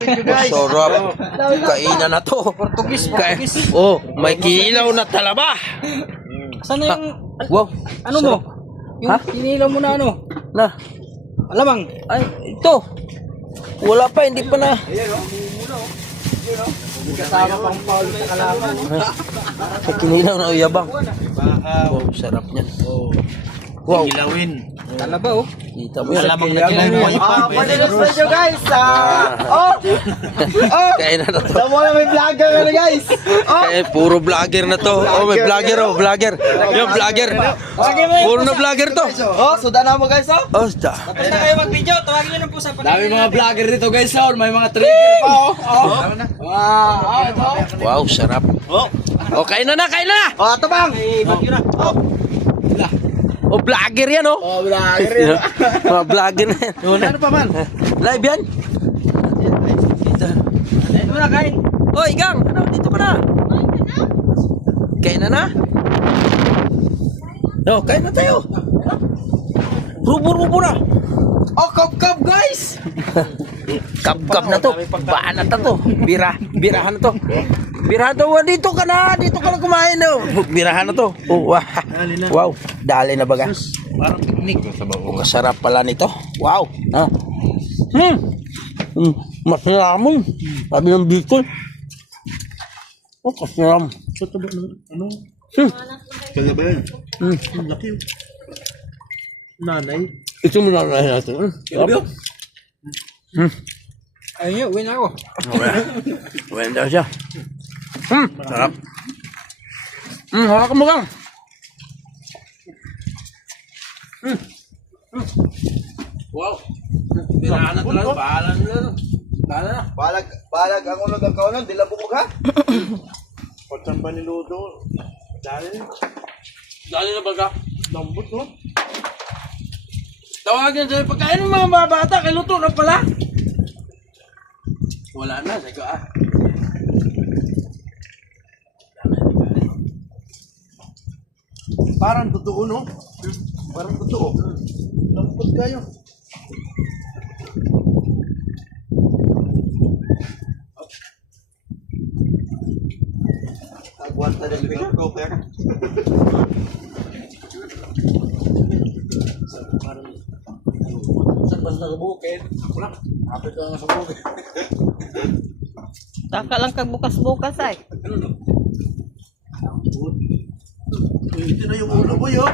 Sarap. Kainan na to. Portugis. Oh, may kilaw na talaba. Sana yung... Wow. Ano mo? Yung kinilaw mo na ano? Na. Alamang. Ay, ito. Wala pa, hindi pa na. Kasama pang Paul sa kalaman. May kinilaw na uyabang. Wow, sarap niyan. Wow. Kilawin. Talaba oh. Kita mo yan. Alamang na kilawin. Padilos na siya guys. Kainan na to. Tamo na may vlogger na guys. Kaya puro vlogger na to. Oh, may vlogger oh, vlogger. Yung vlogger. Puro na vlogger to. Oh, suda na mo guys oh. Oh, da. Tapos na kayo mag-video. Tawagin nyo lang po sa Dami mga vlogger dito guys. May mga trigger pa Wow, sarap. Oh, kain na. Oh, ito bang. Bagyo na. Oh. Oh, vlogger yan oh. Oh, vlogger yan. Mga vlogger na yan. Ano pa man? Live yan. Ano na kain? Oy, Gang, ano, dito ka na. Kain na? No, kain na tayo. Rubo na. Oh, kap guys. Kap na to. Baan na to. Birahan na to. Birahan to. Dito ka na kumain no. Birahan na to. Oh, wow. Dali na baga. Parang picnic. Oh, kasarap pala nito. Wow. Masalamon. Sabi ng Bicol. Oh, kasaram. Ano? Kaya ba yan? Ang laki. Nanay. Ito mo na natin. Ayun yun, win ako. Wala daw siya. Sarap. Hawakan mo Gang. Wow. Birahan na talaga. Bahala na. Balag ang ulog ang kaunan, di labubog ha? Pagsan pa ni Ludo. Dali Na baga. lambot no? Tawagin sa pagkain ng mga bata. Kay luto na pala. Wala na. Sige Parang totoo no? Parang totoo. Lambot kayo. Aguanta del Cooper. Saan ba sa bukid? Wala. Kapit ka na sa bukid. Taka lang kag bukas-bukas ay. Ito na yung ulo mo yo.